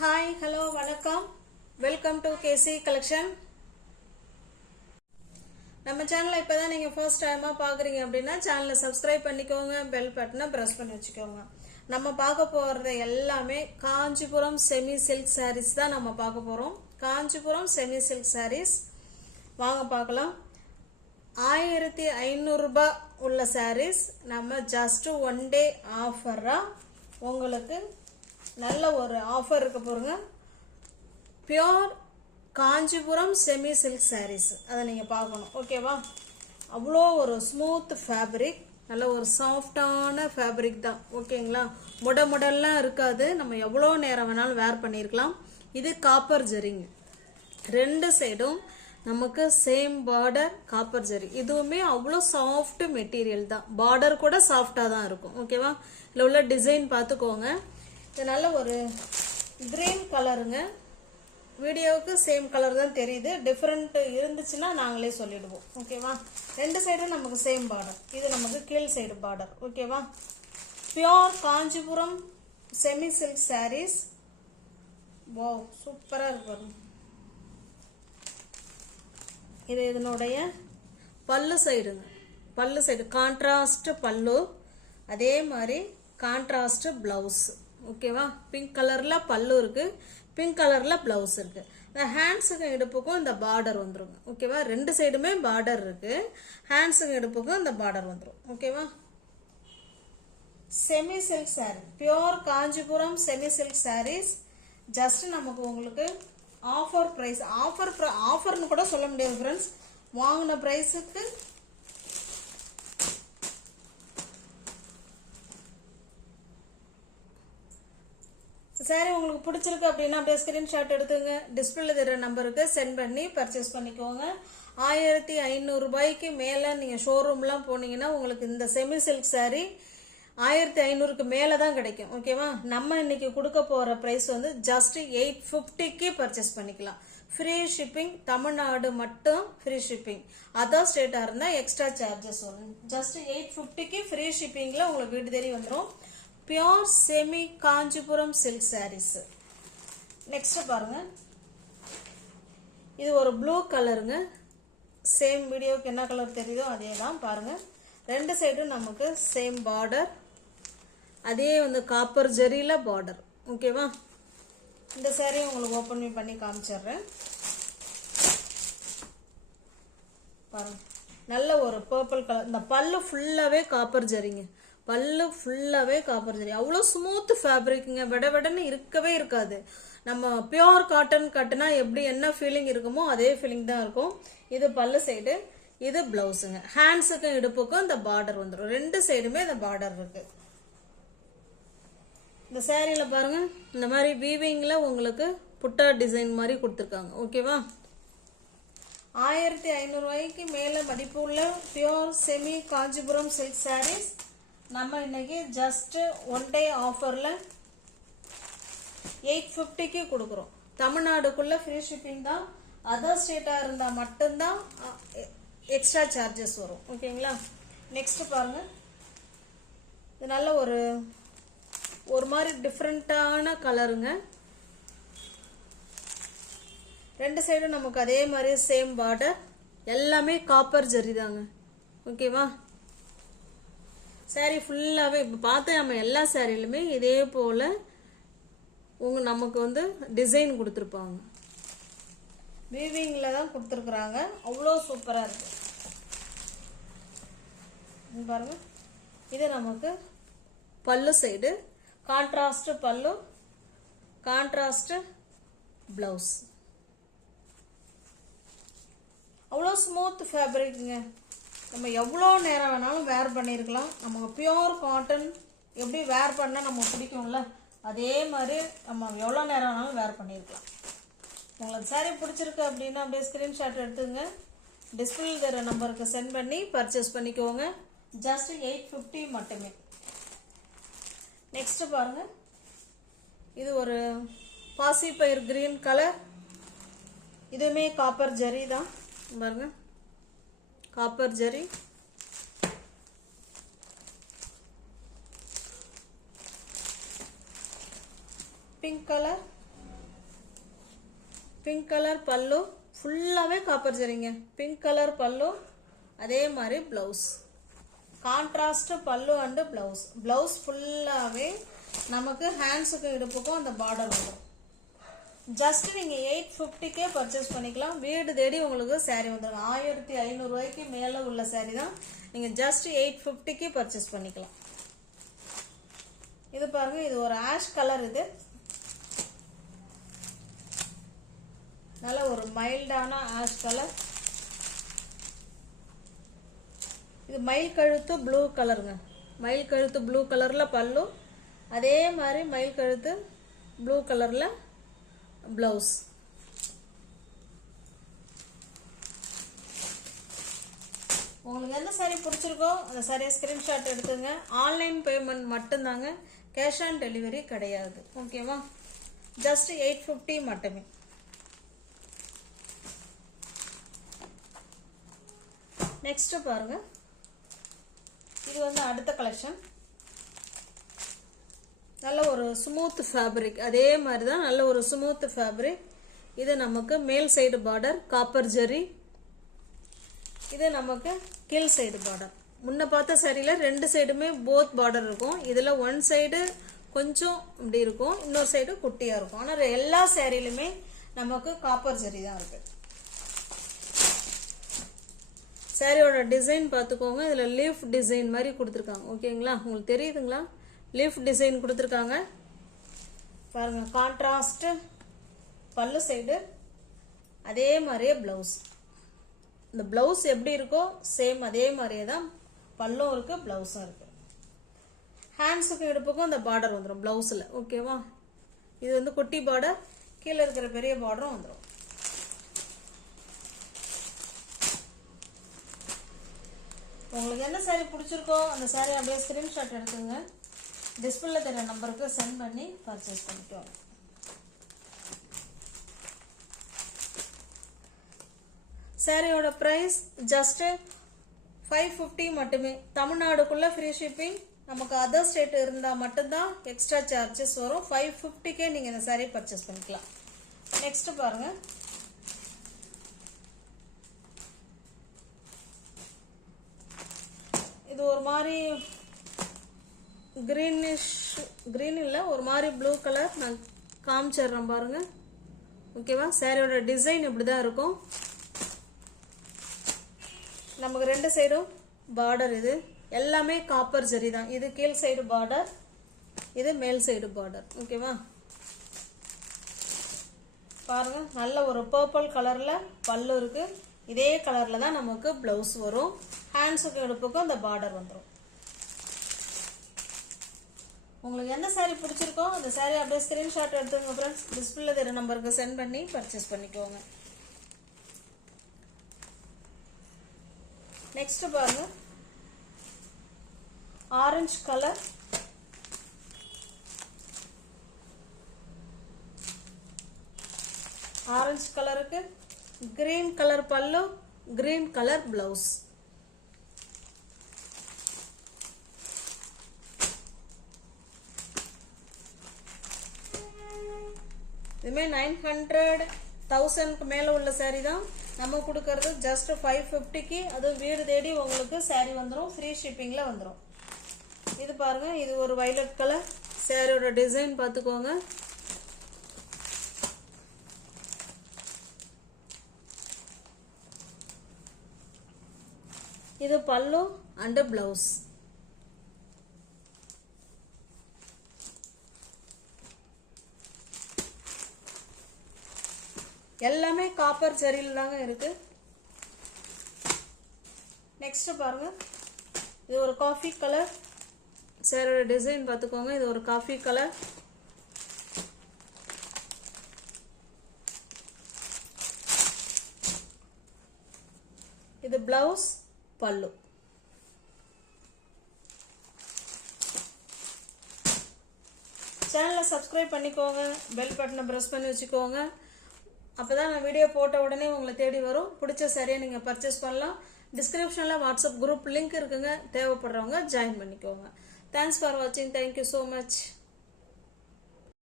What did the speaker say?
Hi, hello, வணக்கம். Welcome to KC Collection. நம்ம சேனலை இப்பதான் நீங்க ஃபர்ஸ்ட் டைமா பாக்குறீங்க அப்படின்னா சேனலை சப்ஸ்கிரைப் பண்ணிக்கோங்க, பெல் பட்டனை பிரஸ் பண்ணி வச்சுக்கோங்க. நம்ம பார்க்க போறது எல்லாமே காஞ்சிபுரம் செமி சில்க் சாரீஸ் தான் நம்ம பார்க்க போறோம். காஞ்சிபுரம் செமி சில்க் சாரீஸ் வாங்க பார்க்கலாம். 1500 ரூபாய் உள்ள சாரீஸ் நம்ம ஜஸ்ட் ஒன் டே ஆஃபரா உங்களுக்கு நல்ல ஒரு ஆஃபர் இருக்க போறங்க. Pure Kanchipuram semi silk sarees அதை நீங்க பார்க்கணும். ஓகேவா? அவ்வளோ ஒரு ஸ்மூத் ஃபேப்ரிக், நல்ல ஒரு சாஃப்டான ஃபேப்ரிக் தான். ஓகேங்களா? முடெல்லாம் இருக்காது. நம்ம எவ்வளோ நேரம் வேணாலும் வேர் பண்ணியிருக்கலாம். இது காப்பர் ஜரிங்க, ரெண்டு சைடும் நமக்கு சேம் பார்டர் காப்பர் ஜரி. இதுவுமே அவ்வளோ சாஃப்ட் மெட்டீரியல் தான். பார்டர் கூட சாஃப்டா தான் இருக்கும். ஓகேவா? இதில் உள்ள டிசைன் பார்த்துக்கோங்க. இது நல்ல ஒரு கிரீன் கலருங்க. வீடியோவுக்கு சேம் கலர் தான் தெரியுது. டிஃப்ரெண்ட் இருந்துச்சுன்னா நாங்களே சொல்லிடுவோம். ஓகேவா? ரெண்டு சைடும் நமக்கு சேம் பார்டர். இது நமக்கு கீழ் சைடு பார்டர். ஓகேவா? Pure Kanchipuram semi silk sarees. Wow, சூப்பரா இருக்கு. இது இதனுடைய பல்லு சைடுங்க. பல்லு சைடு கான்ட்ராஸ்ட் பல்லு, அதே மாதிரி கான்ட்ராஸ்ட் பிளவுஸ். ஓகேவா? பிங்க் கலர்ல பல்லு இருக்கு, பிங்க் கலர்ல பிளவுஸ் இருக்கு. இந்த ஹேண்ட்ஸுக்கும் இடுப்புக்கும் இந்த பார்டர் வந்துருங்க. ஓகேவா? ரெண்டு சைடுமே பார்டர் இருக்கு. ஹேண்ட்ஸுக்கும் இடுப்புக்கும் இந்த பார்டர் வந்துடும். ஓகேவா? Semi silk saree, pure Kanchipuram semi silk sarees. Just நமக்கு உங்களுக்கு ஆஃபர் பிரைஸ், ஆஃபர்னு கூட சொல்ல முடியாது ஃப்ரெண்ட்ஸ். வாங்கின பிரைஸுக்கு சாரி உங்களுக்கு பிடிச்சிருக்கு அப்படின்னா அப்படியே ஸ்கிரீன்ஷாட் எடுத்துங்க. டிஸ்பிளேல தெரிகிற நம்பருக்கு சென்ட் பண்ணி பர்ச்சேஸ் பண்ணிக்கோங்க. 1500 ரூபாய்க்கு மேலே நீங்கள் ஷோரூம்லாம் போனீங்கன்னா உங்களுக்கு இந்த செமி சில்க் சாரி 1500க்கு மேலே தான் கிடைக்கும். ஓகேவா? நம்ம இன்னைக்கு கொடுக்க போகிற ப்ரைஸ் வந்து ஜஸ்ட் 850க்கு பர்ச்சேஸ் பண்ணிக்கலாம். ஃப்ரீ ஷிப்பிங், தமிழ்நாடு மட்டும் ஃப்ரீ ஷிப்பிங். அதர் ஸ்டேட்டாக இருந்தால் எக்ஸ்ட்ரா சார்ஜஸ் வரும். ஜஸ்ட் 850க்கு ஃப்ரீ ஷிப்பிங்கில் உங்களுக்கு வீடு தேடி வந்துடும். Pure semi Kanchipuram silk sarees. Next பாருங்க, இது ஒரு ப்ளூ கலருங்க. சேம் வீடியோக்கு என்ன கலர் தெரியுதோ அதே தான். பாருங்க, ரெண்டு சைடும் நமக்கு சேம் பார்டர், அதே வந்து காப்பர் ஜரியில பார்டர். ஓகேவா? இந்த சாரியை உங்களுக்கு ஓப்பன் பண்ணி காமிச்சிடுறேன். பாருங்க, நல்ல ஒரு பர்பிள் கலர். இந்த பல்லு ஃபுல்லாவே காப்பர் ஜரிங்க. பல்லு ஃபுல்லாவே காப்பர் ஜரி. அவ்வளோ ஸ்மூத் ஃபேப்ரிக்குங்க. விடன்னு இருக்கவே இருக்காது. நம்ம பியோர் காட்டன் கட்டுனா எப்படி என்ன ஃபீலிங் இருக்குமோ அதே ஃபீலிங் தான் இருக்கும். இது பல்லு சைடு, இது பிளவுஸுங்க. ஹேண்ட்ஸுக்கும் இடுப்புக்கும் இந்த பார்டர் வந்துடும். ரெண்டு சைடுமே இந்த பார்டர் இருக்கு. இந்த சாரியில பாருங்க, இந்த மாதிரி வீவிங்ல உங்களுக்கு புட்டா டிசைன் மாதிரி கொடுத்துருக்காங்க. ஓகேவா? 1500 ரூபாய்க்கு மேல மதிப்புள்ள pure semi Kanchipuram silk sarees நம்ம இன்னைக்கு ஜஸ்ட் ஒன் டே ஆஃபர்ல 850க்கு கொடுக்குறோம். தமிழ்நாடுக்குள்ள ஃப்ரீ ஷிப்பிங் தான். அதர் ஸ்டேட்டா இருந்தா மட்டும்தான் எக்ஸ்ட்ரா சார்ஜஸ் வரும். ஓகேங்களா? நெக்ஸ்ட் பாருங்க, இது நல்ல ஒரு மாதிரி டிஃப்ரெண்டான கலருங்க. ரெண்டு சைடும் நமக்கு அதே மாதிரி சேம் பார்டர், எல்லாமே காப்பர் ஜரி தாங்க. ஓகேவா? சாரி ஃபுல்லாவே இப்போ பார்த்து நம்ம எல்லா சாரிலுமே இதே போல நமக்கு வந்து டிசைன் கொடுத்துருப்பாங்க. வீவிங்ல தான் கொடுத்துருக்குறாங்க. அவ்வளோ சூப்பரா இருக்கு. பாருங்க, இது நமக்கு பல்லு சைடு, கான்ட்ராஸ்ட் பல்லு, கான்ட்ராஸ்ட் பிளவுஸ். அவ்வளோ ஸ்மூத் ஃபேப்ரிக்குங்க. நம்ம எவ்வளோ நேரம் வேணாலும் வேர் பண்ணியிருக்கலாம். நம்ம பியோர் காட்டன் எப்படி வேர் பண்ணால் நம்ம பிடிக்கும்ல, அதே மாதிரி நம்ம எவ்வளோ நேரம் வேணாலும் வேர் பண்ணியிருக்கலாம். உங்களுக்கு சாரி பிடிச்சிருக்கு அப்படின்னா அப்படியே ஸ்க்ரீன்ஷாட் எடுத்துங்க. டிஸ்பிளே தர நம்பருக்கு சென்ட் பண்ணி பர்ச்சேஸ் பண்ணிக்கோங்க. ஜஸ்ட் 850 மட்டுமே. நெக்ஸ்ட் பாருங்க, இது ஒரு பாசிப்பயிர் கிரீன் கலர். இதுவுமே காப்பர் ஜரி தான். பாருங்க, copper zari. Pink colour, pink colour பல்லு, ஃபுல்லாகவே காப்பர் சரிங்க. பிங்க் கலர் பல்லு, அதே மாதிரி ப்ளவுஸ். கான்ட்ராஸ்ட் பல்லு அண்டு ப்ளவுஸ். ப்ளவுஸ் ஃபுல்லாகவே நமக்கு ஹேண்ட்ஸுக்கு இடுப்புக்கும் அந்த பார்டர் வரும். ஜஸ்ட் நீங்கள் 850க்கே பர்ச்சேஸ் பண்ணிக்கலாம். வீடு தேடி உங்களுக்கு சாரீ வந்துடும். 1500 ரூபாய்க்கு மேலே உள்ள சாரீ தான் நீங்கள் ஜஸ்ட் 850க்கு பர்ச்சேஸ் பண்ணிக்கலாம். இது பாருங்க, இது ஒரு ஆஷ் கலர். இது நல்ல ஒரு மைல்டான ஆஷ் கலர். இது மயில் கழுத்து ப்ளூ கலருங்க. மயில் கழுத்து ப்ளூ கலரில் பல்லு, அதே மாதிரி மயில் கழுத்து ப்ளூ கலரில் ப்ளவுஸ். உங்களுக்கு எந்த சாரீ பிடிச்சிருக்கோ அந்த சாரியை ஸ்க்ரீன்ஷாட் எடுத்துங்க. ஆன்லைன் பேமெண்ட் மட்டும்தாங்க, கேஷ் ஆன் டெலிவரி கிடையாது. ஓகேவா? ஜஸ்ட் 850 மட்டுமே. நெக்ஸ்ட் பாருங்க, இது வந்து அடுத்த கலெக்ஷன். நல்ல ஒரு ஸ்மூத் ஃபேப்ரிக், அதே மாதிரி தான் நல்ல ஒரு ஸ்மூத் ஃபேப்ரிக். இது நமக்கு மேல் சைடு பார்டர் காப்பர் ஜெரி. இது நமக்கு கீழ் சைடு பார்டர். முன்ன பார்த்த சாரியில் 2 சைடுமே போத் பார்டர் இருக்கும். இதில் 1 சைடு கொஞ்சம் இப்படி இருக்கும், இன்னொரு சைடு குட்டியாக இருக்கும். ஆனால் எல்லா சாரிலுமே நமக்கு காப்பர் ஜெரி தான் இருக்கு. சாரியோட டிசைன் பார்த்துக்கோங்க. இதில் லீஃப் டிசைன் மாதிரி கொடுத்துருக்காங்க. ஓகேங்களா? உங்களுக்கு தெரியுதுங்களா? லீஃப் டிசைன் கொடுத்துருக்காங்க பாருங்க. கான்ட்ராஸ்ட் பல்லு சைடு, அதே மாதிரியே ப்ளவுஸ். இந்த ப்ளவுஸ் எப்படி இருக்கோ சேம் அதே மாதிரியே தான் பல்லும் இருக்கு, ப்ளவுஸும் இருக்கு. ஹேண்ட்ஸுக்கு இடுப்புக்கும் இந்த பார்டர் வந்துடும் ப்ளவுஸில். ஓகேவா? இது வந்து குட்டி பார்டர், கீழே இருக்கிற பெரிய பார்டரும் வந்துடும். உங்களுக்கு என்ன சாரீ பிடிச்சிருக்கோ அந்த சாரீ அப்படியே ஸ்க்ரீன்ஷாட் எடுத்துங்க. டிஸ்பிளேல தெரிய நம்பருக்கு சென்ட் பண்ணி பர்ச்சேஸ் பண்ணிக்கோங்க. சாரியோட ப்ரைஸ் ஜஸ்ட் 550 மட்டுமே. தமிழ்நாடுக்குள்ள ஃப்ரீ ஷிப்பிங். நமக்கு அதர் ஸ்டேட் இருந்தால் மட்டும்தான் எக்ஸ்ட்ரா சார்ஜஸ் வரும். 550க்கே நீங்கள் இந்த சாரீ பர்ச்சேஸ் பண்ணிக்கலாம். நெக்ஸ்ட் பாருங்க, இது ஒரு மாதிரி கிரீனிஷ், கிரீன் இல்லை, ஒரு மாதிரி ப்ளூ கலர். நான் காமிச்சிடுறேன் பாருங்க. ஓகேவா? சாரியோட டிசைன் இப்படி தான் இருக்கும். நமக்கு 2 சைடும் பார்டர். இது எல்லாமே காப்பர் ஜரி தான். இது கீழ் சைடு பார்டர், இது மேல் சைடு பார்டர். ஓகேவா? பாருங்க, நல்ல ஒரு பர்பிள் கலர்ல பல்லு இருக்கு. இதே கலர்ல தான் நமக்கு பிளவுஸ் வரும். ஹேண்ட்ஸுக்கு இடுப்புக்கும் அந்த பார்டர் வந்துடும். உங்களுக்கு எந்த சாரீ பிடிச்சிருக்கோ அந்த சாரீ அப்படியே ஸ்கிரீன்ஷாட் எடுத்துங்க ஃப்ரெண்ட்ஸ். டிஸ்பிளேல தெரிய நம்பருக்கு சென்ட் பண்ணி பர்ச்சேஸ் பண்ணிக்கோங்க. நெக்ஸ்ட் பாருங்க, ஆரஞ்சு கலர். ஆரஞ்சு கலருக்கு கிரீன் கலர் பல்லு, கிரீன் கலர் பிளவுஸ். இதுமே 900, 1000க்கு மேல உள்ள சாரி தான். நம்ம கொடுக்கறது ஜஸ்ட் 550க்கு. அது வீடு தேடி உங்களுக்கு சாரி வந்துடும், ஃப்ரீ ஷிப்பிங்ல வந்துடும். இது பாருங்க, இது ஒரு வயலட் கலர். சாரியோட டிசைன் பார்த்துக்கோங்க. இது பல்லு அண்ட் பிளவுஸ். எல்லாமே காப்பர் ஜரியில் தாங்க இருக்கு. நெக்ஸ்ட் பாருங்க, இது ஒரு காஃபி கலர். சாரோட டிசைன் பார்த்துக்கோங்க. இது ஒரு காஃபி கலர். இது பிளவுஸ், பல்லு. சேனலை சப்ஸ்கிரைப் பண்ணிக்கோங்க, பெல் பட்டனை ப்ரெஸ் பண்ணி வச்சுக்கோங்க. அப்போதான் நான் வீடியோ போட்ட உடனே உங்களை தேடி வரும். பிடிச்ச சரியை நீங்கள் பர்ச்சேஸ் பண்ணலாம். டிஸ்கிரிப்ஷனில் வாட்ஸ்அப் குரூப் லிங்க் இருக்குங்க. தேவைப்படுறவங்க ஜாயின் பண்ணிக்கோங்க. தேங்க்ஸ் ஃபார் வாட்சிங். Thank you so much.